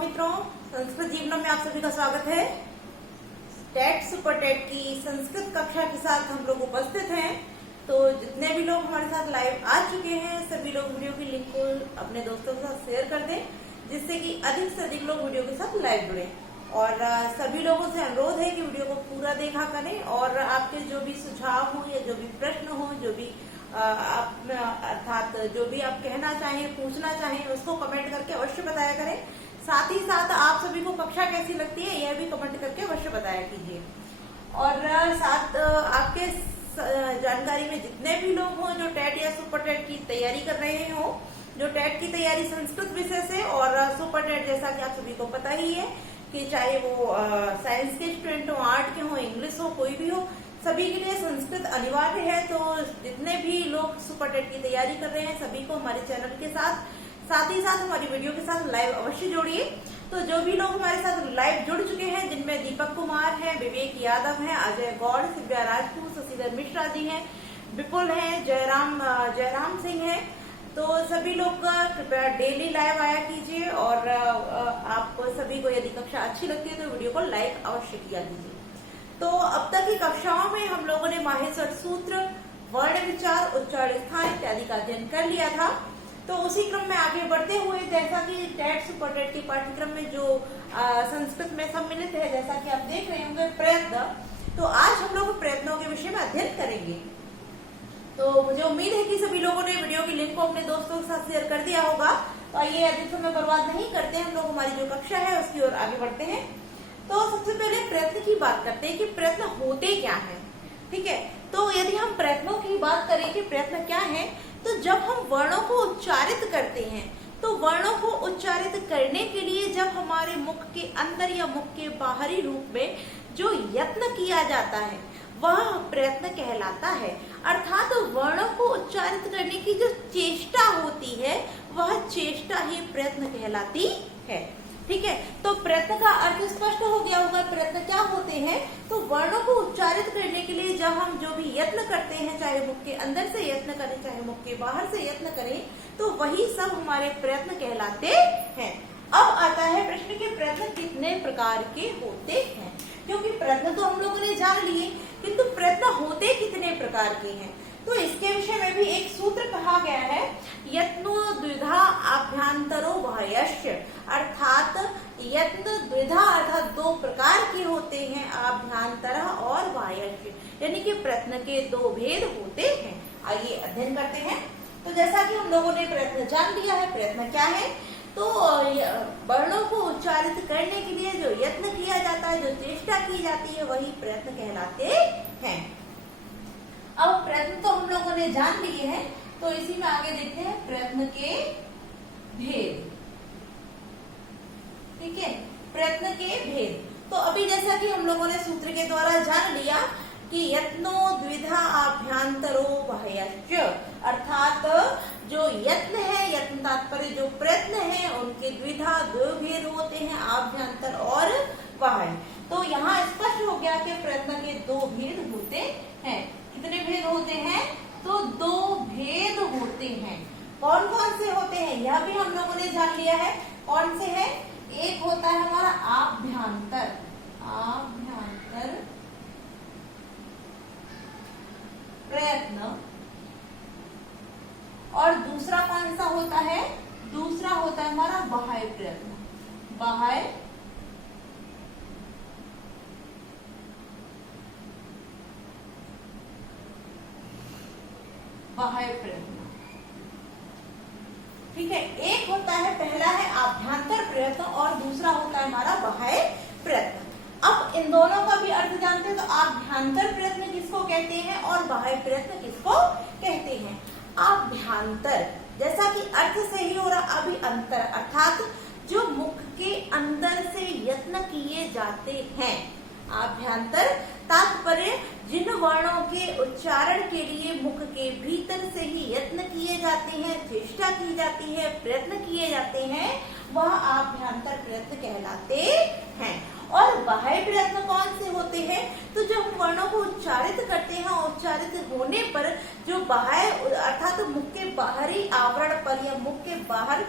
मित्रों, संस्कृत जीवनम में आप सभी का स्वागत है। टेट सुपर टेट की संस्कृत कक्षा के साथ हम लोग उपस्थित हैं। तो जितने भी लोग हमारे साथ लाइव आ चुके हैं, सभी लोग वीडियो की लिंक को अपने दोस्तों के साथ शेयर कर दें, जिससे कि अधिक से अधिक लोग वीडियो के साथ लाइव जुड़े। और सभी लोगों से अनुरोध है कि वीडियो को पूरा देखा करें और आपके जो भी सुझाव हो या जो भी प्रश्न हो, जो भी अर्थात जो भी आप कहना चाहें, पूछना चाहें, उसको कमेंट करके अवश्य बताया करें। साथ ही साथ आप सभी को कक्षा कैसी लगती है यह भी कमेंट करके अवश्य बताया कीजिए। और साथ आपके जानकारी में जितने भी लोग हों जो टेट या सुपर टेट की तैयारी कर रहे हो, जो टेट की तैयारी संस्कृत विषय से और सुपर टेट जैसा कि आप सभी को पता ही है कि चाहे वो साइंस के स्टूडेंट हो, आर्ट के हो, इंग्लिश हो, कोई भी हो, सभी के लिए संस्कृत अनिवार्य है। तो जितने भी लोग सुपर टेट की तैयारी कर रहे हैं सभी को हमारे चैनल के साथ ही साथ हमारी वीडियो के साथ लाइव अवश्य जोड़िए। तो जो भी लोग हमारे साथ लाइव जुड़ चुके हैं, जिनमें दीपक कुमार हैं, विवेक यादव हैं, अजय गौड़, सिव्या राजपूत, शशिधर मिश्रा जी हैं, विपुल हैं, जयराम सिंह हैं, तो सभी लोग कृपया डेली लाइव आया कीजिए। और आप सभी को यदि कक्षा अच्छी लगती है तो वीडियो को लाइक अवश्य किया कीजिए। तो अब तक की कक्षाओं में हम लोगों ने माहेश्वर सूत्र, वर्ण विचार, उच्चारण स्थान इत्यादि का अध्ययन कर लिया था। तो उसी क्रम में आगे बढ़ते हुए, जैसा कि टेट सुपर टेट के पाठ्यक्रम में जो संस्कृत में सम्मिलित है, जैसा कि आप देख रहे होंगे प्रयत्न, तो आज हम लोग प्रयत्नों के विषय में अध्ययन करेंगे। तो मुझे उम्मीद है कि सभी लोगों ने वीडियो की लिंक को अपने दोस्तों के साथ शेयर कर दिया होगा। तो आइए अधिक समय बर्बाद नहीं करते, हम लोग हमारी जो कक्षा है उसकी ओर आगे बढ़ते हैं। तो सबसे पहले प्रयत्न की बात करते हैं कि प्रयत्न होते क्या है। ठीक है, तो यदि हम प्रयत्नों की बात करें कि प्रयत्न क्या है, तो जब हम वर्णों को उच्चारित करते हैं, तो वर्णों को उच्चारित करने के लिए जब हमारे मुख के अंदर या मुख के बाहरी रूप में जो यत्न किया जाता है वह प्रयत्न कहलाता है। अर्थात वर्णों को उच्चारित करने की जो चेष्टा होती है वह चेष्टा ही प्रयत्न कहलाती है। ठीक है, तो प्रयत्न का अर्थ स्पष्ट हो गया होगा। प्रयत्न क्या होते हैं? तो वर्णों को उच्चारित करने के लिए जब हम जो भी यत्न करते हैं, चाहे मुख के अंदर से यत्न करें, चाहे मुख के बाहर से यत्न करें, तो वही सब हमारे प्रयत्न कहलाते हैं। अब आता है प्रश्न के प्रयत्न कितने प्रकार के होते हैं, क्योंकि प्रयत्न तो हम लोगों ने जान लिए, किंतु प्रयत्न होते कितने प्रकार के हैं। तो इसके विषय में भी एक सूत्र कहा गया है, यत्नो द्विधा आभ्यंतरो बाह्यश्च। अर्थात यत्न द्विधा अर्थात दो प्रकार के होते हैं, आभ्यंतर और बाह्यश्च, यानी कि प्रयत्न के दो भेद होते हैं। आइए अध्ययन करते हैं। तो जैसा कि हम लोगों ने प्रयत्न जान लिया है, प्रयत्न क्या है, तो वर्णों को उच्चारित करने के लिए जो यत्न किया जाता है, जो चेष्टा की जाती है, वही प्रयत्न कहलाते हैं। अब प्रयत्न तो हम लोगों ने जान लिए हैं, तो इसी में आगे देखते हैं प्रयत्न के भेद। ठीक है, प्रयत्न के भेद। तो अभी जैसा कि हम लोगों ने सूत्र के द्वारा जान लिया कि यत्नो द्विधा आभ्यंतरो बाह्यश्च, अर्थात जो यत्न है, यत्न तात्पर्य जो प्रयत्न है, उनके द्विधा दो भेद होते हैं, आभ्यंतर और बाह्य। तो यहाँ स्पष्ट हो गया कि प्रयत्न के दो भेद होते हैं। कितने भेद होते हैं? तो दो भेद होते हैं। कौन कौन से होते हैं यह भी हम लोगों ने जान लिया है। कौन से है? एक होता है हमारा आभ्यंतर प्रयत्न, और दूसरा कौन सा होता है? दूसरा होता है हमारा बाह्य प्रयत्न। बाह्य प्रयत्न। ठीक है, एक होता है, पहला है आभ्यंतर प्रयत्न और दूसरा होता है हमारा बाह्य प्रयत्न। अब इन दोनों का भी अर्थ जानते हैं। तो आभ्यंतर प्रयत्न किसको कहते हैं और बाह्य प्रयत्न किसको कहते हैं? आभ्यंतर, जैसा कि अर्थ से ही हो रहा, अभी अंतर, अर्थात जो मुख के अंदर से यत्न किए जाते हैं। आभ्यंतर तात्पर्य जिन वर्णों के उच्चारण के लिए मुख के भीतर से ही यत्न किए जाते हैं, चेष्टा की जाती है, प्रयत्न किए जाते हैं, वह आभ्यंतर प्रयत्न कहलाते हैं। और बाह्य प्रयत्न कौन से होते हैं? तो जब हम वर्णों को उच्चारित करते हैं, उच्चारित होने पर जो बाह्य अर्थात मुख के बाहरी आवरण पर या मुख के बाहर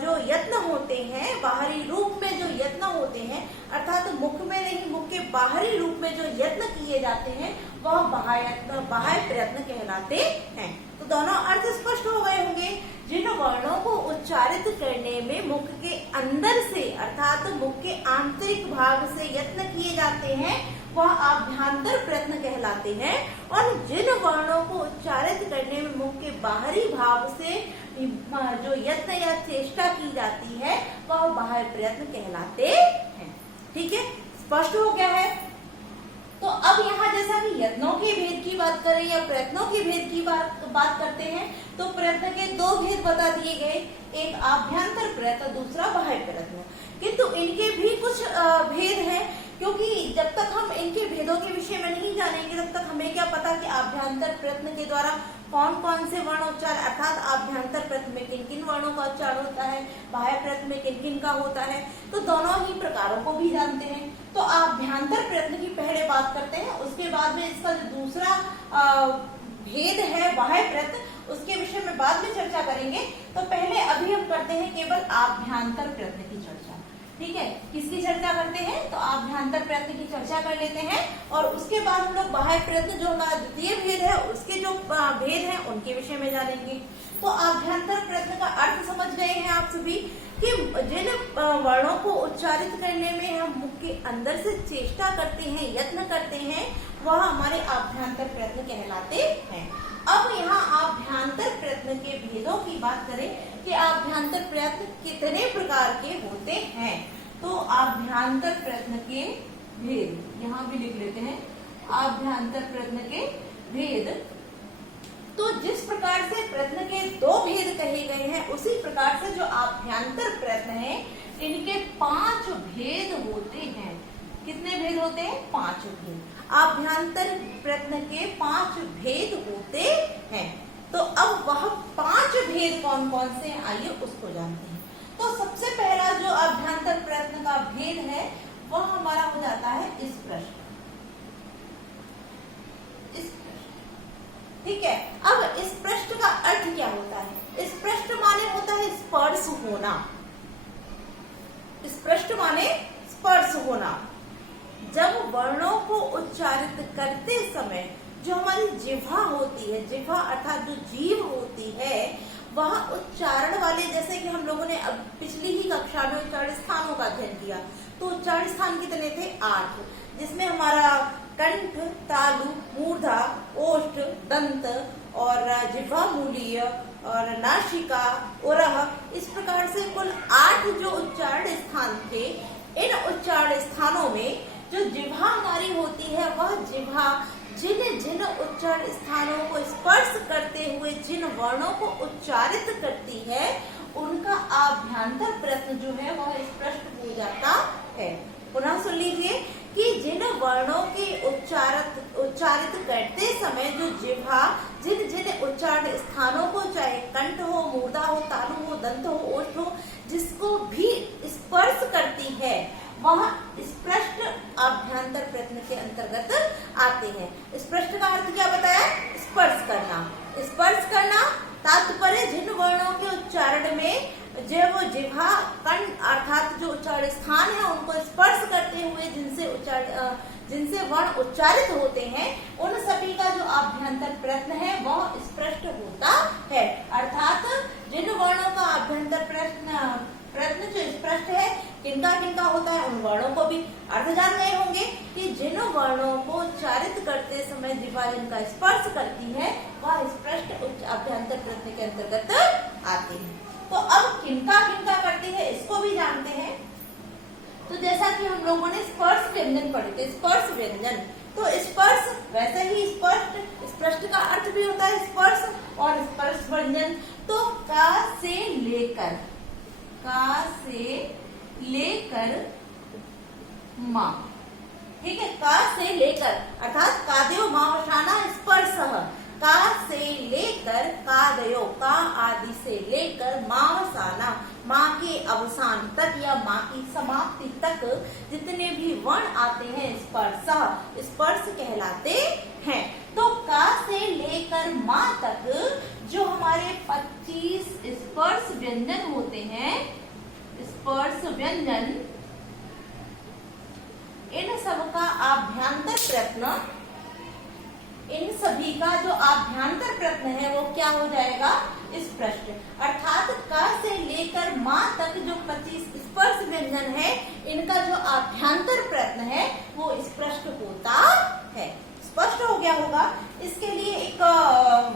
जो यत्न होते हैं, बाहरी रूप में जो यत्न होते हैं, अर्थात मुख में नहीं, मुख के बाहरी रूप में जो यत्न किए जाते हैं वह बाह्य प्रयत्न कहलाते हैं। तो दोनों अर्थ स्पष्ट हो गए होंगे। जिन वर्णों को उच्चारित करने में मुख के अंदर से अर्थात मुख के आंतरिक भाग से यत्न किए जाते हैं वह आभ्यंतर प्रयत्न कहलाते हैं, और जिन वर्णों को उच्चारित करने में मुख के बाहरी भाग से जो यत्न या चेष्टा की जाती है वह बाह्य प्रयत्न कहलाते हैं। ठीक है, स्पष्ट हो गया है। तो अब यहाँ जैसा कि यत्नों के भेद की बात करें या प्रयत्नों के भेद की बात करते हैं, तो प्रयत्न के दो भेद बता दिए गए, एक आभ्यंतर प्रयत्न, दूसरा बाह्य प्रयत्न। किंतु इनके भी कुछ भेद हैं, क्योंकि जब तक हम इनके भेदों के विषय में नहीं जानेंगे तब तक हमें क्या पता कि आभ्यंतर प्रयत्न के द्वारा कौन कौन से वर्ण उच्चार, अर्थात आभ्यंतर प्रयत्न में किन किन वर्णों का उच्चारण होता है, बाह्य प्रयत्न में किन किन का होता है, तो दोनों ही प्रकारों को भी जानते हैं। तो आभ्यंतर प्रयत्न की पहले बात करते हैं, उसके बाद में इसका जो दूसरा भेद है बाह्य प्रयत्न, उसके विषय में बाद में चर्चा करेंगे। तो पहले अभी हम करते हैं केवल आभ्यंतर प्रयत्न की चर्चा। ठीक है, किसकी चर्चा करते हैं? तो आभ्यंतर प्रयत्न की चर्चा कर लेते हैं, और उसके बाद हम लोग बाह्य प्रयत्न जो हमारा द्वितीय भेद है उसके जो भेद हैं उनके विषय में जानेंगे। तो आभ्यंतर प्रयत्न का अर्थ समझ गए हैं आप सभी कि जिन वर्णों को उच्चारित करने में हम मुख के अंदर से चेष्टा करते हैं, यत्न करते हैं, वह हमारे आभ्यंतर प्रयत्न कहलाते हैं। अब यहाँ आभ्यंतर प्रयत्न के भेदों की बात करें कि आभ्यंतर प्रयत्न कितने प्रकार के होते हैं, तो आभ्यंतर प्रयत्न के भेद यहाँ भी लिख लेते हैं। आभ्यंतर प्रयत्न के भेद, तो जिस प्रकार से प्रयत्न के दो भेद कहे गए हैं उसी प्रकार से जो आभ्यंतर प्रयत्न है इनके 5 भेद होते हैं। कितने भेद होते हैं? 5 भेद। आभ्यंतर प्रयत्न के 5 भेद होते हैं। तो अब वह 5 भेद कौन कौन से हैं, आइए उसको जानते हैं। तो सबसे पहला जो आभ्यंतर प्रयत्न का भेद है वह हमारा हो जाता है स्पृष्ट। ठीक है, अब स्पृष्ट का अर्थ क्या होता है? स्पृष्ट माने होता है स्पर्श होना। स्पृष्ट माने स्पर्श होना। जब वर्णों को उच्चारित करते समय जो हमारी जिह्वा होती है, जिह्वा अर्थात जो जीभ होती है, वह उच्चारण वाले, जैसे कि हम लोगों ने अब पिछली ही कक्षा में उच्चारण स्थानों का अध्ययन किया, तो उच्चारण स्थान कितने थे? 8, जिसमें हमारा कंठ, तालु, मूर्धा, ओष्ठ, दंत और जिह्वा मूलीय और नासिका, उरह, इस प्रकार से कुल 8 जो उच्चारण स्थान थे। इन उच्चारण स्थानों में जो जिह्वा हमारी होती है वह जिह्वा जिन जिन उच्चारण स्थानों को स्पर्श करते हुए जिन वर्णों को उच्चारित करती है उनका आभ्यंतर प्रयत्न जो है वह स्पष्ट हो जाता है। पुनः सुन लीजिए कि जिन वर्णों के उच्चारित करते समय जो जिह्वा जिन जिन उच्चारण स्थानों को, चाहे कंठ हो, मूर्धा हो, तालु हो, दंत हो, ओष्ठ हो, जिसको भी स्पर्श करती है वह स्पष्ट आभ्यंतर प्रयत्न के अंतर्गत आते हैं। स्पष्ट का अर्थ क्या बताया? स्पर्श करना। स्पर्श करना तात्पर्य जिन वर्णों के उच्चारण में जो वो जिह्वा कंठ अर्थात जो उच्चारण स्थान है उनको स्पर्श करते हुए जिनसे वर्ण उच्चारित होते हैं उन सभी का जो आभ्यंतर प्रयत्न है वह स्पष्ट होता है। अर्थात जिन वर्णों का आभ्यंतर प्रयत्न जो स्पष्ट है किनका किनका होता है, उन वर्णों को भी अर्थ जान गए होंगे कि जिन वर्णों को उच्चारित करते समय जिह्वा जिनका स्पर्श करती है वह स्पष्ट आभ्यंतर प्रयत्न के अंतर्गत आते हैं। तो अब किनका किनका करती है इसको भी जानते हैं। तो जैसा कि हम लोगों ने स्पर्श व्यंजन पढ़े थे, स्पर्श व्यंजन, तो स्पर्श वैसे ही स्पष्ट का अर्थ भी होता है स्पर्श और स्पर्श व्यंजन। तो का से लेकर मां, ठीक है, का से लेकर अर्थात कादयो मावसाना स्पर्शः, का से लेकर कादयो, का आदि से लेकर मावसाना, माँ के अवसान तक या माँ की समाप्ति तक जितने भी वर्ण आते हैं स्पर्शः, स्पर्श कहलाते हैं। तो का से लेकर मा तक जो हमारे 25 स्पर्श व्यंजन होते हैं, स्पर्श व्यंजन, इन सबका आभ्यंतर प्रयत्न, इन सभी का जो आभ्यंतर प्रयत्न है वो क्या हो जाएगा, स्पष्ट। अर्थात का से लेकर मा तक जो 25 स्पर्श व्यंजन है, इनका जो आभ्यंतर प्रयत्न है वो स्पष्ट होता है। स्पष्ट हो गया होगा। इसके लिए एक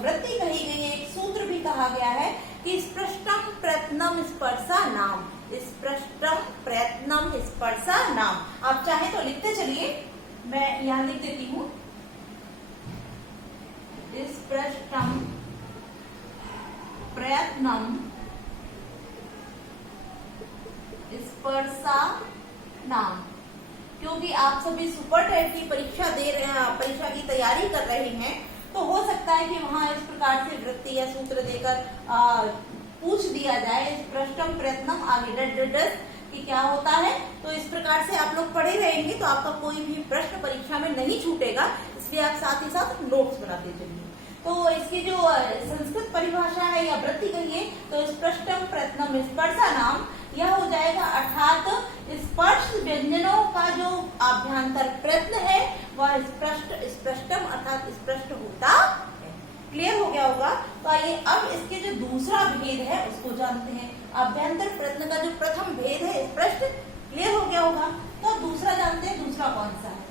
वृत्ति कही गई है, एक सूत्र भी कहा गया है कि स्पष्टम प्रयत्नम स्पर्शा नाम, स्पष्टम प्रयत्नम स्पर्शा नाम। आप चाहे तो लिखते चलिए, मैं यहाँ लिख देती हूँ, स्पष्टम प्रयत्नम स्पर्शा नाम। क्योंकि आप सभी सुपर टेट की परीक्षा दे रहे हैं, परीक्षा की तैयारी कर रहे हैं, तो हो सकता है कि वहां इस प्रकार से वृत्ति या सूत्र देकर पूछ दिया जाए, स्पष्टम प्रयत्नम आगे डट कि क्या होता है। तो इस प्रकार से आप लोग पढ़े रहेंगे तो आपका कोई भी प्रश्न परीक्षा में नहीं छूटेगा, इसलिए आप साथ ही साथ नोट्स बनाते चलिए। तो इसकी जो संस्कृत परिभाषा है या वृत्ति कहिए तो स्पष्टम प्रयत्नम स्पर्शा नाम, यह हो जाएगा। अर्थात स्पर्श व्यंजनों का जो आभ्यंतर प्रयत्न है वह स्पष्टम अर्थात स्पष्ट होता है। क्लियर हो गया होगा। तो आइए अब इसके जो दूसरा भेद है उसको जानते हैं। आभ्यंतर प्रयत्न का जो प्रथम भेद है स्पष्ट, क्लियर हो गया होगा। तो दूसरा जानते हैं, दूसरा कौन सा है?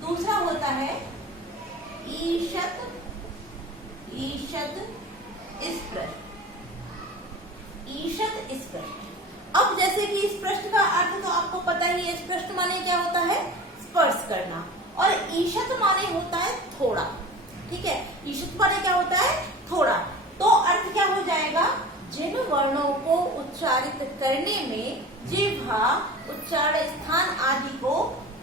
दूसरा होता है ईषत, ईषत स्पष्ट, ईषत स्पष्ट। अब जैसे कि स्पष्ट का अर्थ तो आपको पता ही है, स्पष्ट माने क्या होता है, स्पर्श करना, और ईषत माने होता है थोड़ा। ठीक है, ईषत माने क्या होता है, थोड़ा। तो अर्थ क्या हो जाएगा, जिन वर्णों को उच्चारित करने में जिह्वा उच्चारण स्थान आदि को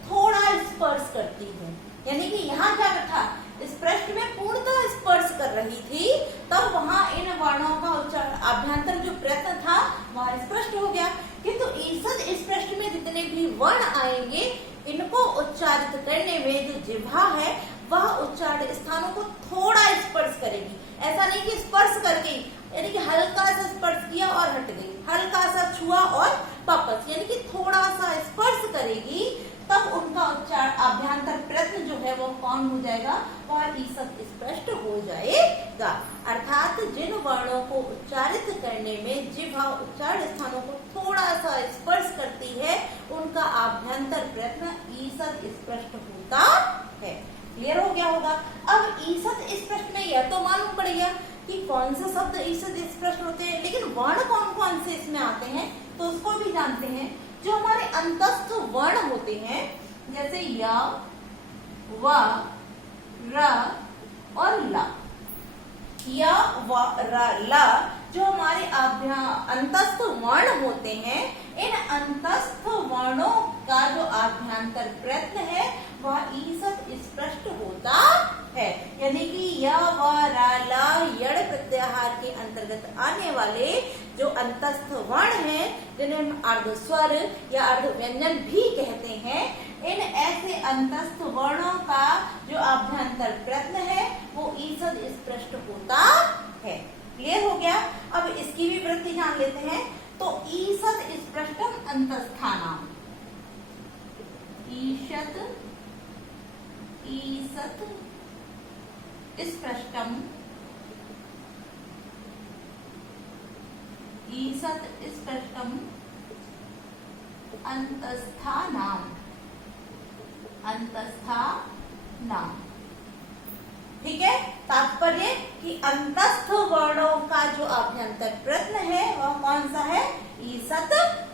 थोड़ा स्पर्श करती है। यानी कि यहाँ क्या था, स्पष्ट में पूर्णतः स्पर्श कर रही थी, तब वहां इन वर्णों का उच्चारण आभ्यंतर जो प्रयत्न था वह स्पष्ट हो गया। किंतु ईषद स्पष्ट में जितने भी वर्ण आएंगे, इनको उच्चारित करने में जो जिह्वा है वह उच्चारण स्थानों को थोड़ा स्पर्श करेगी। ऐसा नहीं कि स्पर्श करके, यानी कि हल्का सा स्पर्श किया और हट गई, हल्का सा छुआ और वापस, यानी कि थोड़ा सा स्पर्श करेगी, तब उनका उच्चारण आभ्यंतर प्रयत्न जो है वो कौन हो जाएगा, वह ईषद स्पष्ट हो जाएगा। अर्थात जिन वर्णों को उच्चारित करने में जिह्वा उच्चारण स्थानों को थोड़ा सा स्पर्श करती है, उनका आभ्यंतर प्रयत्न ईषद स्पष्ट होता है। क्लियर हो गया होगा। अब ईषद स्पष्ट में यह तो मालूम पड़ेगा कि कौन से शब्द ईषद स्पष्ट होते हैं, लेकिन वर्ण कौन कौन से इसमें आते हैं तो उसको भी जानते हैं। जो हमारे अंतस्थ वर्ण होते हैं, जैसे य, व, र और ल, य, व, र, ल, जो हमारे अंतस्थ वर्ण होते हैं, इन अंतस्थ वर्णों का जो आभ्यंतर प्रयत्न है वह ईषद स्पष्ट होता है। यानी कि य, व, र, ल, यड़ प्रत्याहार के अंतर्गत आने वाले जो अंतस्थ वर्ण हैं, जिन्हें हम अर्ध स्वर या अर्ध व्यंजन भी कहते हैं, इन ऐसे अंतस्थ वर्णों का जो आभ्यंतर प्रयत्न है वो ईषद स्पष्ट होता है। क्लियर हो गया। अब इसकी भी वृत्ति जान लेते हैं। तो ईषद स्पष्टम अंतस्थानाम, ईषद, ईषद स्पष्टम, ईषद स्पष्टम अंतस्थानाम, अंतस्थानाम। ठीक है, तात्पर्य कि अंतस्थ वर्णों का जो आभ्यंतर प्रयत्न है वह कौन सा है, ईषद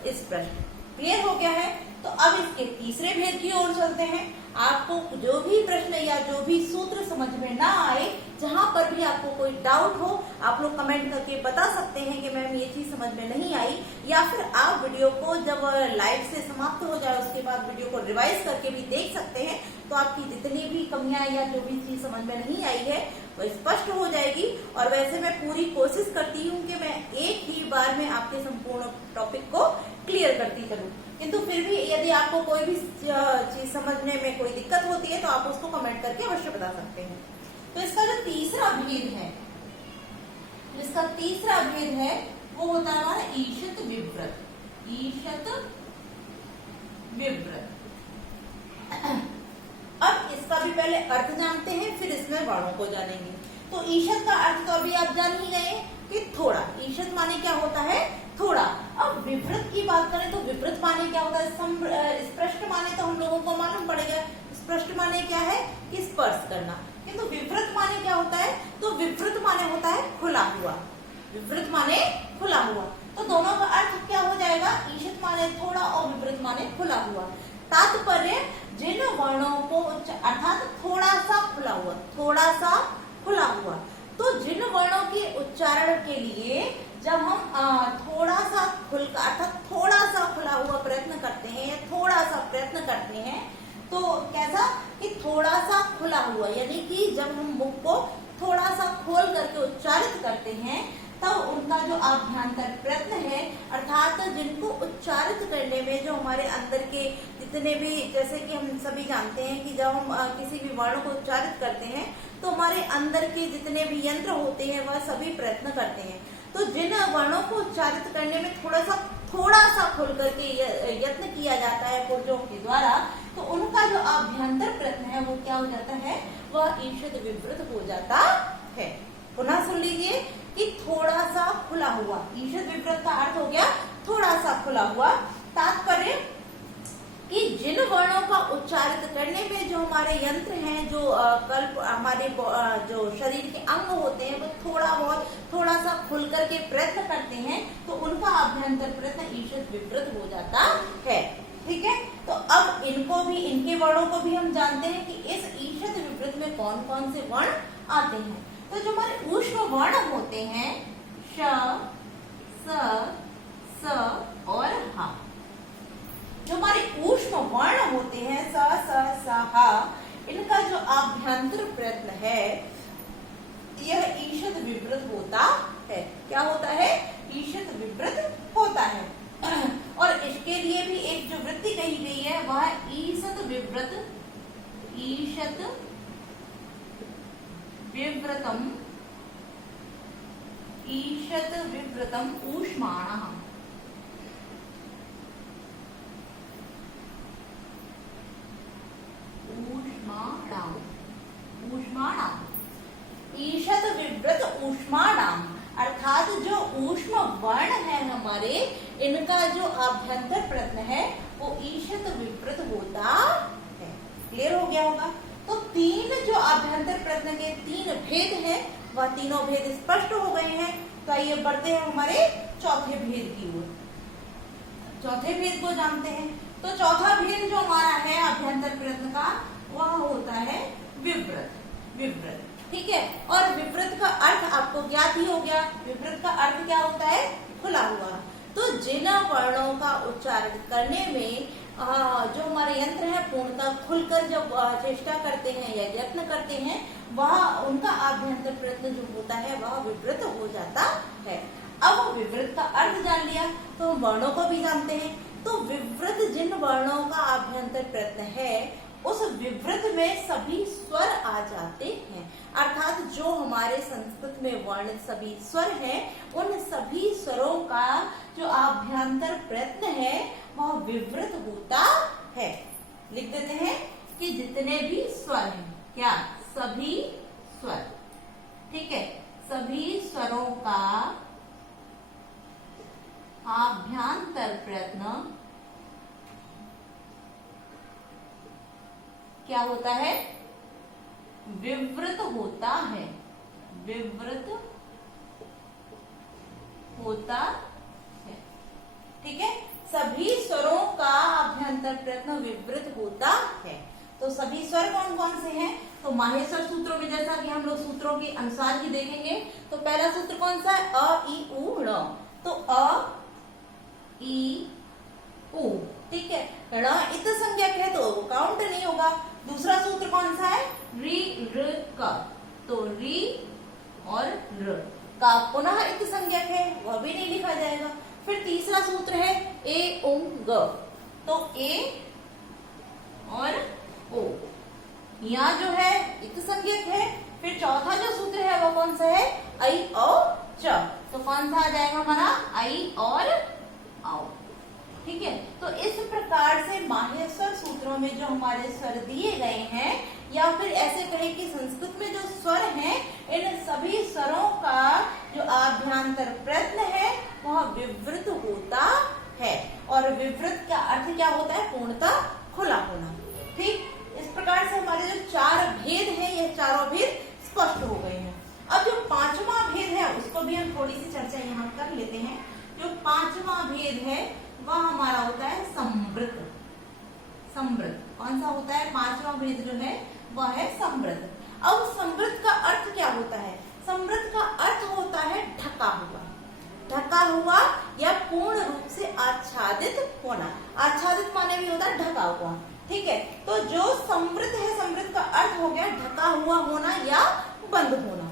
स्पष्ट। क्लियर हो गया है। तो अब इसके तीसरे भेद की ओर चलते हैं। आपको जो भी प्रश्न या जो भी सूत्र समझ में ना आए, जहां पर भी आपको कोई डाउट हो, आप लोग कमेंट करके बता सकते हैं कि मैम ये चीज समझ में नहीं आई, या फिर आप वीडियो को जब लाइव से समाप्त हो जाए उसके बाद वीडियो को रिवाइज करके भी देख सकते हैं। तो आपकी जितनी भी कमियां या जो भी चीज समझ में नहीं आई है वो स्पष्ट हो जाएगी। और वैसे मैं पूरी कोशिश करती हूँ कि मैं एक ही बार में आपके संपूर्ण टॉपिक को क्लियर करती चलूं, किंतु फिर भी यदि आपको कोई भी चीज समझने में कोई दिक्कत होती है तो आप उसको कमेंट करके अवश्य बता सकते हैं। तो इसका जो तीसरा भेद है, वो होता है हमारा ईशत विव्रत। अब इसका भी पहले अर्थ जानते हैं, फिर इसमें वर्णों को जानेंगे। तो ईशत का अर्थ तो अभी आप जान ही गए कि थोड़ा। ईशत माने क्या होता है? थोड़ा। अब विव्रत की बात करें तो विव्रत माने क्या होता है? स्पष्ट माने तो हम लोगों को मालूम पड़ेगा। स्पष्ट माने क्या है? कि स्पर्श करना। किंतु विव्रत माने क्या होता है? तो विव्रत माने होता है खुला हुआ। विव्रत माने खुला हुआ। तो दोनों का अर्थ क्या हो जाएगा? ईशत माने थोड़ा और विव्रत माने खुला हुआ। तात्पर्य जिन वर्णों को अर्थात थोड़ा सा खुला हुआ। तो जिन वर्णों के उच्चारण के लिए जब हम थोड़ा सा खुला हुआ प्रयत्न करते हैं या थोड़ा सा प्रयत्न करते हैं, तो कैसा कि थोड़ा सा खुला हुआ, यानी कि जब हम मुख को थोड़ा सा खोल करके उच्चारित करते हैं तब उनका जो आभ्यंतर प्रयत्न है, अर्थात जिनको उच्चारित करने में जो हमारे अंदर के जितने भी, जैसे कि हम सभी जानते हैं कि जब हम किसी भी वर्ण को उच्चारित करते हैं तो हमारे अंदर के जितने भी यंत्र होते हैं वह सभी प्रयत्न करते हैं। तो जिन वर्णों को उच्चारित करने में थोड़ा सा खोल करके यत्न किया जाता है पुर्जों के द्वारा, तो उनका जो आभ्यंतर प्रयत्न है वो क्या हो जाता है? वह ईशत विव्रत हो जाता है। पुनः सुन लीजिए कि थोड़ा सा खुला हुआ। ईशत विव्रत का अर्थ हो गया थोड़ा सा खुला हुआ। तात्पर्य कि जिन वर्णों का उच्चारित करने में जो हमारे यंत्र हैं, जो कल्प हमारे जो शरीर के अंग होते हैं, वो थोड़ा सा खुल करके प्रयत्न करते हैं, तो उनका आभ्यंतर प्रयत्न ईशत विव्रत हो जाता है। ठीक है, तो अब इनके वर्णों को भी हम जानते हैं कि इस ईशत विव्रत में कौन कौन से वर्ण आते हैं। तो जो हमारे ऊष्म वर्ण होते हैं श, स और ह, जो हमारे ऊष्म वर्ण होते हैं स, ह, इनका जो आभ्यंतर प्रयत्न है यह ईशत विव्रत होता है। क्या होता है? ईशत विव्रत होता है। और इसके लिए भी एक जो वृत्ति कही गई है वह ईशत विव्रतम ऊष्माणः। ईशत विव्रत ऊष्माणाम, अर्थात जो ऊष्म वर्ण है हमारे, इनका जो आभ्यंतर प्रयत्न है वो ईशत विव्रत होता है। क्लियर हो गया होगा? तो तीन जो आभ्यंतर प्रयत्न के तीन भेद हैं, वह तीनों भेद स्पष्ट हो गए हैं। तो आइए बढ़ते हैं हमारे चौथे भेद की ओर। चौथे भेद को जानते हैं। तो चौथा भेद जो हमारा है आभ्यंतर प्रयत्न का, वह होता है विव्रत। ठीक है, और विव्रत का अर्थ आपको ज्ञात ही हो गया। विव्रत का अर्थ क्या होता है? खुला हुआ। तो जिन वर्णों का उच्चारण करने में जो हमारे यंत्र है पूर्णतः खुलकर जब चेष्टा करते हैं या यत्न करते हैं, वह उनका आभ्यंतर प्रयत्न जो होता है वह विव्रत हो जाता है। अब विव्रत का अर्थ जान लिया तो हम वर्णों को भी जानते हैं। तो विव्रत जिन वर्णों का आभ्यंतर प्रयत्न है उस विव्रत में सभी स्वर आ जाते हैं, अर्थात जो हमारे संस्कृत में वर्णित सभी स्वर हैं उन सभी स्वरों का जो आभ्यंतर प्रयत्न है वह विव्रत होता है। लिख देते हैं कि जितने भी स्वर हैं, क्या? सभी स्वर। ठीक है, सभी स्वरों का आभ्यंतर प्रयत्न क्या होता है? विव्रत होता है। ठीक है, सभी स्वरों का आभ्यंतर प्रयत्न विव्रत होता है। तो सभी स्वर कौन कौन से हैं? तो माहेश्वर सूत्रों में जैसा कि हम लोग सूत्रों के अनुसार ही देखेंगे। तो पहला सूत्र कौन सा है? अ, ई, उ, ण। तो अ, ई, उ। ठीक है, ण इत संज्ञक है तो काउंट नहीं होगा। दूसरा सूत्र कौन सा है? री, र, क। तो री और र का पुनः इत संज्ञक है, वह भी नहीं लिखा जाएगा। फिर तीसरा सूत्र है ए, उम, ग। तो ए और ओ, यहाँ जो है एक संज्ञक है। फिर चौथा जो सूत्र है वो कौन सा है, आई और च, तो कौन सा आ जाएगा हमारा, आई और आओ। ठीक है, तो इस प्रकार से माहेश्वर सूत्रों में जो हमारे स्वर दिए गए हैं, या फिर ऐसे कहे कि संस्कृत में जो स्वर हैं, इन सभी स्वरों का जो आभ्यंतर प्रयत्न है वह विवृत होता है। और विवृत का अर्थ क्या होता है, पूर्णतः खुला होना। ठीक, इस प्रकार से हमारे जो चार भेद हैं, यह चारों भेद स्पष्ट हो गए हैं। अब जो पांचवा भेद है उसको भी हम थोड़ी सी चर्चा यहाँ कर लेते हैं। जो पांचवा भेद है वह हमारा होता है संवृत। संवृत कौन सा होता है, पांचवा भेद जो है वह है संवृत। अब संवृत का अर्थ क्या होता है, संवृत का अर्थ होता है ढका हुआ, ढका हुआ या पूर्ण रूप से आच्छादित होना। आच्छादित माने भी होता है ढका हुआ। ठीक है, तो जो संवृत है, संवृत का अर्थ हो गया ढका हुआ होना या बंद होना।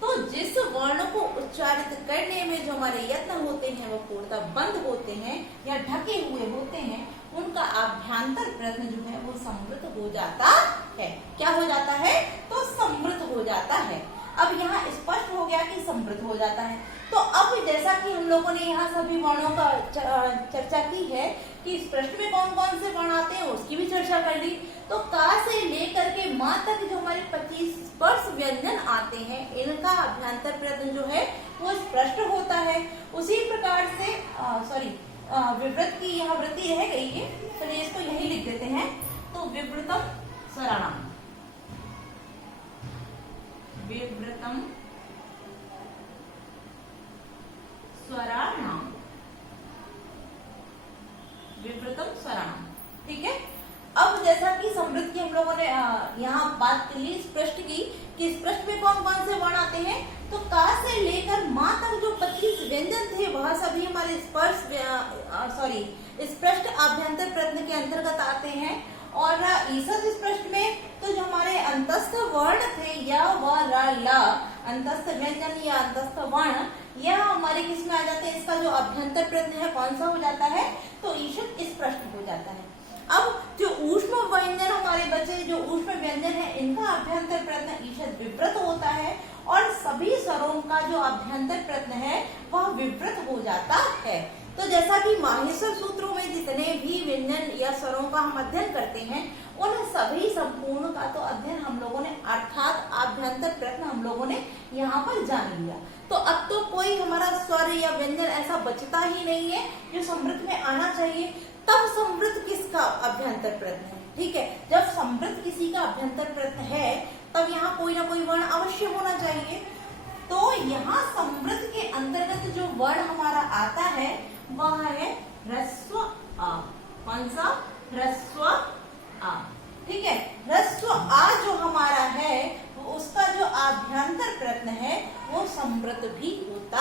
तो जिस वर्ण को उच्चारित करने में जो हमारे यत्न होते हैं वो पूर्णतः बंद होते हैं या ढके हुए होते हैं, उनका आभ्यंतर प्रयत्न जो है वो संवृत हो जाता है। क्या हो जाता है, तो संवृत हो जाता है। अब यहाँ स्पष्ट हो गया कि संवृत हो जाता है। तो अब जैसा कि हम लोगों ने यहाँ सभी वर्णों का चर्चा की है कि इस प्रश्न में कौन कौन से वर्ण आते हैं उसकी भी चर्चा कर ली। तो का से लेकर के माँ तक जो हमारे 25 स्पर्श व्यंजन आते हैं, इनका अभ्यंतर प्रयत्न जो है वो स्पष्ट होता है। उसी प्रकार से विवृत की यहाँ वृत्ति रह गई है, चलिए इसको यही लिख देते हैं। तो विवृतम स्वराणाम, विवृतम स्वराणाम, विवृतम स्वराणाम। ठीक है, अब जैसा कि समृद्ध की हम लोगों ने यहाँ बात के लिए स्पष्ट की कि स्पष्ट में कौन कौन से वर्ण आते हैं, तो का से लेकर माँ तक जो 25 व्यंजन थे वह सभी हमारे स्पष्ट आभ्यंतर प्रयत्न के अंतर्गत आते हैं। और ईसद स्पष्ट में तो जो हमारे अंतस्थ वर्ण थे या व र ल, अंतस्थ व्यंजन या अंतस्थ वर्ण, यह हमारे किस में आ जाते हैं, इसका जो अभ्यंतर प्रयत्न है कौन सा हो जाता है, तो ईषद स्पष्ट हो जाता है। अब जो ऊष्म व्यंजन हमारे बचे, जो ऊष्म व्यंजन है, इनका अभ्यंतर प्रयत्न ईषद विवृत होता है और सभी स्वरों का जो अभ्यंतर प्रयत्न है वह विवृत हो जाता है। तो जैसा कि माहेश्वर सूत्रों में जितने भी व्यंजन या स्वरों का हम अध्ययन करते हैं, उन सभी संपूर्ण का तो अध्ययन हम लोगों ने अर्थात आभ्यंतर प्रयत्न हम लोगों ने यहाँ पर जान लिया। तो अब तो कोई हमारा स्वर या व्यंजन ऐसा बचता ही नहीं है जो समृद्ध में आना चाहिए। तब समृद्ध किसका अभ्यंतर प्रयत्न है, ठीक है, जब समृद्ध किसी का अभ्यंतर प्रयत्न है तब यहाँ कोई ना कोई वर्ण अवश्य होना चाहिए। तो यहाँ समृद्ध के अंतर्गत जो वर्ण हमारा आता है वह है ह्रस्व आ। कौन सा, ह्रस्व आ। ठीक है, ह्रस्व आ जो हमारा है उसका जो आभ्यंतर प्रयत्न है वो समृद्ध भी होता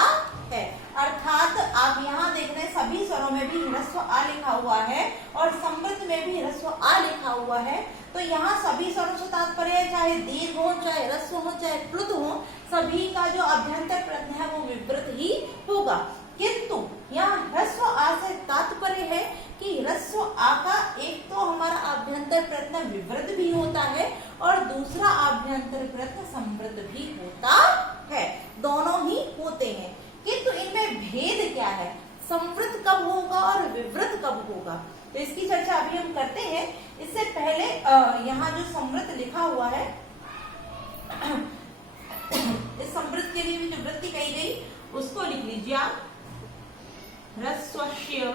है। अर्थात आप यहाँ देख रहे हैं सभी स्वरों में भी ह्रस्व आ लिखा हुआ है और समृद्ध में भी ह्रस्व आ लिखा हुआ है। तो यहाँ सभी स्वरों से तात्पर्य चाहे दीर्घ हो, चाहे ह्रस्व हो, चाहे प्लुत हो, सभी का जो अभ्यंतर प्रयत्न है वो विवृत ही होगा। किंतु यहाँ ह्रस्व आ से तात्पर्य है कि ह्रस्व आ का एक तो हमारा आभ्यंतर प्रयत्न विवृत भी होता है और दूसरा आभ्यंतर प्रयत्न समृद्ध भी होता है, दोनों ही होते हैं। किंतु इनमें भेद क्या है, समृद्ध कब होगा और विवृत कब होगा, तो इसकी चर्चा अभी हम करते हैं। इससे पहले यहाँ जो समृद्ध लिखा हुआ है इस समृद्ध के लिए भी जो वृत्ति कही गई उसको लिख लीजिए आप। ह्रस्वस्य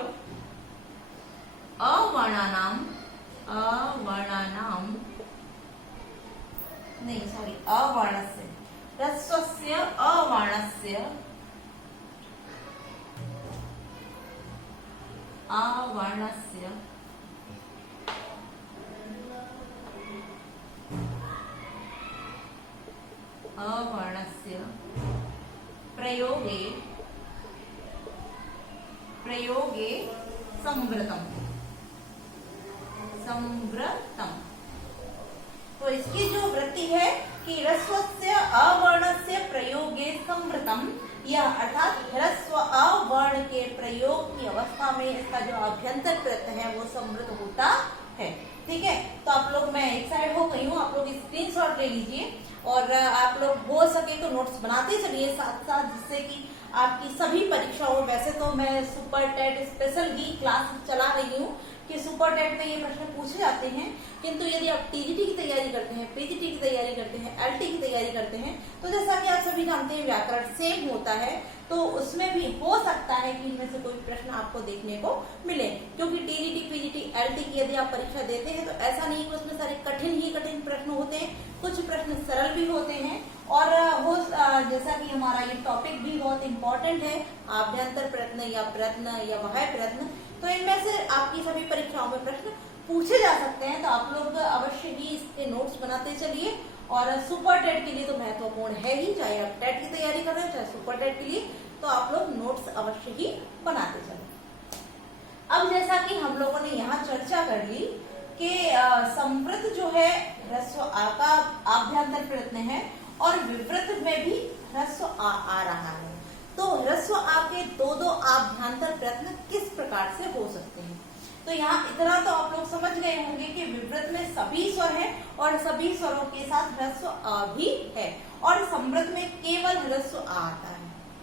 अवर्णानाम अवर्णस्य, ह्रस्वस्य अवर्णस्य अवर्णस्य प्रयोगे संवृतम। तो इसकी जो वृत्ति है कि ह्रस्वस्य अवर्णस्य प्रयोगे संवृतम यह अर्थात ह्रस्व अ वर्ण के प्रयोग की अवस्था में इसका जो अभ्यंतर प्रत्यय है वो समृद्ध होता है। ठीक है, तो आप लोग, मैं एक साइड हो गई हूँ, आप लोग स्क्रीनशॉट ले लीजिए और आप लोग हो सके तो नोट्स बनाते चलिए साथ साथ, जिससे कि आपकी सभी परीक्षाओं, वैसे तो मैं सुपर टेट स्पेशल ही क्लास चला रही हूँ कि सुपर टेट में ये प्रश्न पूछे जाते हैं, किंतु यदि आप टीजीटी की तैयारी करते हैं, पीजीटी की तैयारी करते हैं, एलटी की तैयारी करते हैं, तो जैसा कि आप सभी जानते हैं व्याकरण सेम होता है, तो उसमें भी हो सकता है कि इनमें से कोई प्रश्न आपको देखने को मिले, क्योंकि टीजीटी, पीजीटी, एलटी की यदि आप परीक्षा देते हैं तो ऐसा नहीं कि उसमें सारे कठिन ही कठिन प्रश्न होते हैं, कुछ प्रश्न सरल भी होते हैं और वो जैसा कि हमारा ये टॉपिक भी बहुत इंपॉर्टेंट है, आभ्यंतर प्रश्न या प्रश्न या बाह्य प्रश्न, तो इनमें से आपकी सभी परीक्षाओं में प्रश्न पूछे जा सकते हैं। तो आप लोग अवश्य ही इसके नोट्स बनाते चलिए और सुपर टेट के लिए तो महत्वपूर्ण है ही, चाहे आप टेट की तैयारी कर रहे हो चाहे सुपर टेट के लिए, तो आप लोग नोट्स अवश्य ही बनाते चलिए। अब जैसा कि हम लोगों ने यहाँ चर्चा कर ली कि संवृत जो है ह्रस्व आ का आभ्यंतर प्रत्यय है और विवृत में भी ह्रस्व आ रहा है, तो ह्रस्व आ के दो दो आभ्यंतर प्रत्यय किस प्रकार से हो सकते हैं। तो यहाँ इतना तो आप लोग समझ गए होंगे कि विवृत में सभी स्वर हैं और सभी स्वरों के साथ ह्रस्व आ भी है और संवृत में केवल ह्रस्व आ आता है।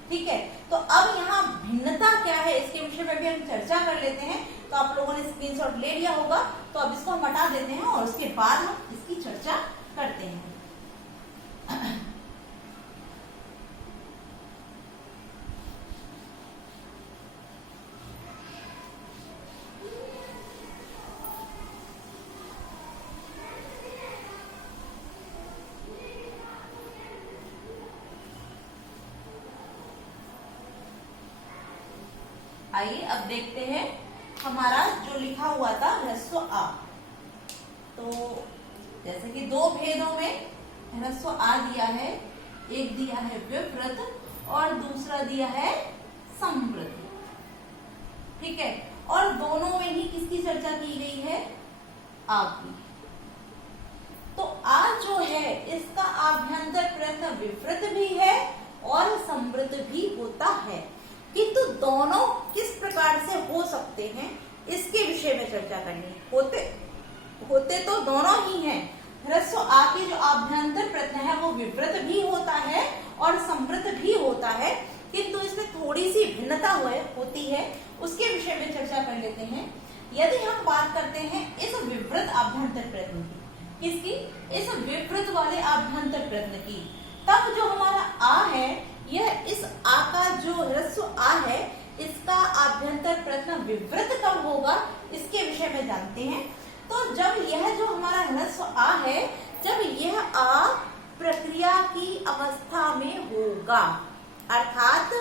ठीक है, तो अब यहाँ भिन्नता क्या है इसके विषय में भी हम चर्चा कर लेते हैं। तो आप लोगों ने स्क्रीनशॉट ले लिया होगा, तो अब इसको हम हटा देते हैं और उसके बाद हम इसकी चर्चा करते हैं। आइए अब देखते हैं हमारा जो लिखा हुआ था ह्रस्व आ। तो जैसे कि दो भेदों में ह्रस्व आ दिया है, एक दिया है विवृत और दूसरा दिया है संवृत। ठीक है, और दोनों में ही किसकी चर्चा की गई है, आ की। तो आ जो है इसका आभ्यंतर प्रत्यय विवृत भी है और संवृत भी होता है, किंतु दोनों किस प्रकार से हो सकते हैं इसके विषय में चर्चा करनी। होते तो दोनों ही हैं, ह्रस्व आ के जो आभ्यंतर प्रत्यय है वो विवृत भी होता है और संवृत भी होता है, किंतु इसमें थोड़ी सी भिन्नता होती है, उसके विषय में चर्चा कर लेते हैं। यदि हम बात करते हैं इस विवृत आभ्यंतर प्रत्यय की, किसकी, इस विवृत वाले आभ्यंतर प्रत्यय की, तब जो हमारा आ है यह इस आ का जो ह्रस्व आ है इसका आभ्यंतर प्रत्यय विवृत कब होगा इसके विषय में जानते हैं। तो जब यह जो हमारा ह्रस्व आ है, जब यह आ प्रक्रिया की अवस्था में होगा, अर्थात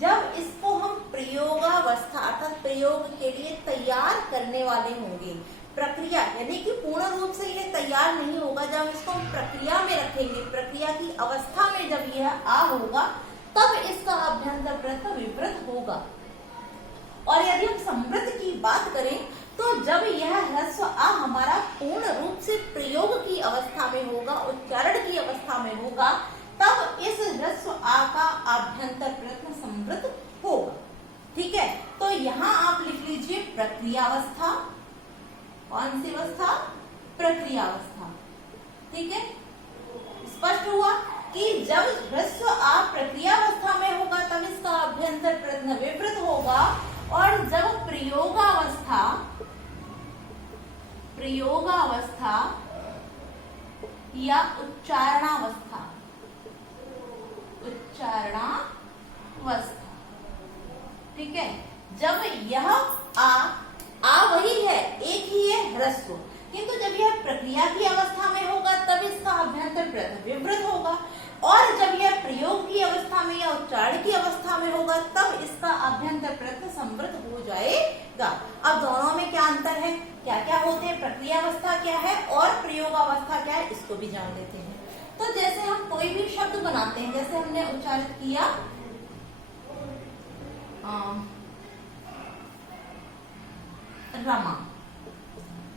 जब इसको हम प्रयोगावस्था अर्थात प्रयोग के लिए तैयार करने वाले होंगे, प्रक्रिया यानी कि पूर्ण रूप से यह तैयार नहीं होगा, जब इसको हम प्रक्रिया में रखेंगे, प्रक्रिया की अवस्था में जब यह आ होगा तब इसका आभ्यंतर प्रत्यय विवृत होगा। और यदि हम संवृत की बात करें तो जब यह ह्रस्व आ हमारा पूर्ण रूप से प्रयोग की अवस्था में होगा, उच्चारण की अवस्था में होगा, तब इस ह्रस्व आ का आभ्यंतर प्रत्यय संवृत होगा। ठीक है, तो यहाँ आप लिख लीजिए प्रक्रियावस्था। कौन सी अवस्था, प्रक्रियावस्था। ठीक है, स्पष्ट हुआ कि जब ह्रस्व आ प्रक्रियावस्था में होगा तब इसका आभ्यंतर प्रत्यय विवृत होगा, और जब प्रयोगावस्था या उच्चारणावस्था ठीक है, जब यह आ वही है, एक ही है ह्रस्व, किंतु जब यह प्रक्रिया की अवस्था में होगा तब इसका आभ्यंतर प्रत्यय विवृत होगा, और जब यह प्रयोग की अवस्था में या उच्चारण की अवस्था में होगा तब इसका आभ्यंतर प्रत्यय संवृत हो जाएगा। अब दोनों में क्या अंतर है, क्या क्या होते हैं, प्रक्रियावस्था क्या है और प्रयोगावस्था क्या है, इसको भी जान लेते हैं। तो जैसे हम कोई भी शब्द बनाते हैं, जैसे हमने उच्चारित किया रमा,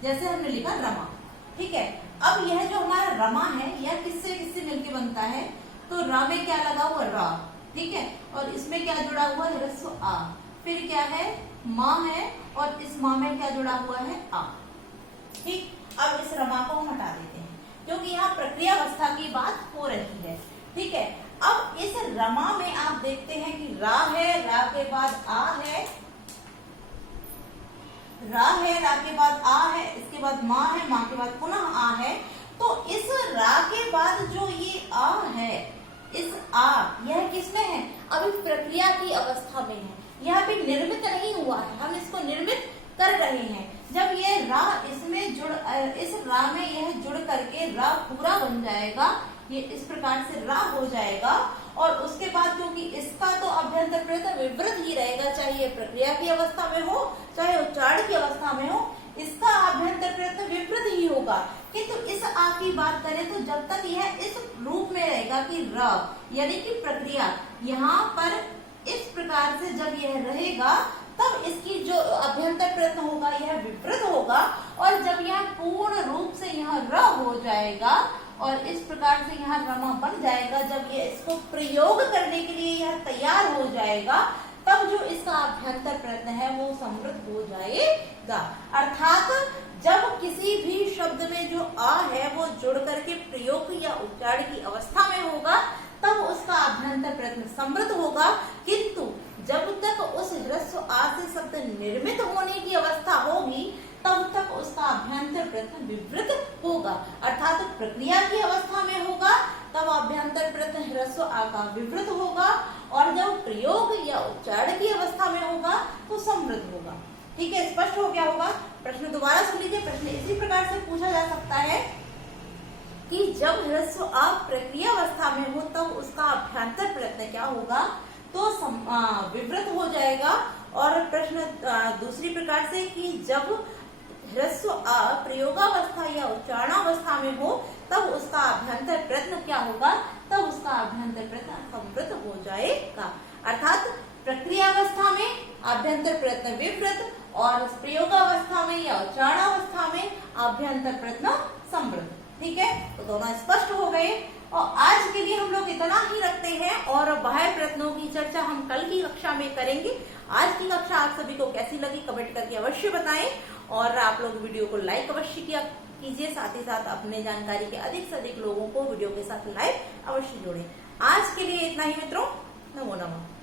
जैसे हमने लिखा रमा। ठीक है, अब यह जो हमारा रमा है यह किससे किससे मिलके बनता है, तो र में क्या लगा हुआ, रा। ठीक है, और इसमें क्या जुड़ा हुआ है, ह्रस्व आ। फिर क्या है, माँ है, और इस माँ में क्या जुड़ा हुआ है, आ। ठीक, अब इस रमा को हम हटा देते हैं क्योंकि यहाँ प्रक्रिया अवस्था की बात हो रही है। ठीक है, अब इस रमा में आप देखते हैं कि रा है, रा के बाद आ है, रा है, रा के बाद आ है, इसके बाद माँ है, माँ के बाद पुनः आ है। तो इस रा के बाद जो ये आ है, इस आ, यह किसमें है, अभी प्रक्रिया की अवस्था में है, यह अभी निर्मित नहीं हुआ है, हम इसको निर्मित कर रहे हैं। जब ये रा इसमें इस रा में यह जुड़ करके रा पूरा बन जाएगा, ये इस प्रकार से रा हो जाएगा, और उसके बाद क्योंकि इसका तो अभ्यंतर प्रयत्न विवृत ही रहेगा, चाहे ये प्रक्रिया की अवस्था में हो चाहे उच्चारण की अवस्था में हो, इसका अभ्यंतर प्रयत्न विवृत ही होगा। किंतु इस आ की बात करें तो जब तक यह इस रूप में रहेगा कि र, यानी कि प्रक्रिया, यहाँ पर इस प्रकार से जब यह रहेगा तब इसकी जो अभ्यंतर प्रयत्न होगा यह विवृत होगा, और जब यह पूर्ण रूप से यह र हो जाएगा और इस प्रकार से यहाँ रमा बन जाएगा, जब ये इसको प्रयोग करने के लिए यह तैयार हो जाएगा, तब जो इसका अभ्यंतर प्रयत्न है वो समृद्ध हो जाएगा। अर्थात जब किसी भी शब्द में जो आ है वो जुड़ करके प्रयोग या उच्चारण की अवस्था में होगा तब उसका अभ्यंतर प्रयत्न समृद्ध होगा, किंतु जब तक उस ह्रस्व आ से शब्द निर्मित होने की अवस्था होगी तब तक उसका अभ्यंतर प्रयत्न विवृत होगा। अर्थात प्रक्रिया की अवस्था में होगा तब अभ्यंतर प्रयत्न ह्रस्व आ का विवृत होगा, और जब प्रयोग या उच्चारण की अवस्था में होगा तो समृद्ध होगा। ठीक है, स्पष्ट हो गया होगा। प्रश्न दोबारा सुन लीजिए। प्रश्न इसी प्रकार से पूछा जा सकता है कि जब ह्रस्व आ प्रक्रिया अवस्था में हो तब उसका अभ्यंतर प्रयत्न क्या होगा, तो विवृत हो जाएगा। और प्रश्न दूसरी प्रकार से कि जब ह्रस्व आ प्रयोगावस्था या उच्चारणावस्था में हो तब उसका अभ्यंतर प्रयत्न क्या होगा, तब उसका अभ्यंतर प्रयत्न समृद्ध हो जाएगा। अर्थात प्रक्रियावस्था में अभ्यंतर प्रयत्न विवृत और प्रयोगावस्था में या उच्चारणावस्था में अभ्यंतर प्रयत्न समृद्ध। ठीक है, तो दोनों स्पष्ट हो गए। और आज के लिए हम लोग इतना ही रखते हैं, और बाह्य प्रयत्नों की चर्चा हम कल की कक्षा में करेंगे। आज की कक्षा आप सभी को कैसी लगी कमेंट करके अवश्य बताएं, और आप लोग वीडियो को लाइक अवश्य कीजिए, साथ ही साथ अपने जानकारी के अधिक से अधिक लोगों को वीडियो के साथ लाइव अवश्य जोड़ें। आज के लिए इतना ही मित्रों, नमो नमः।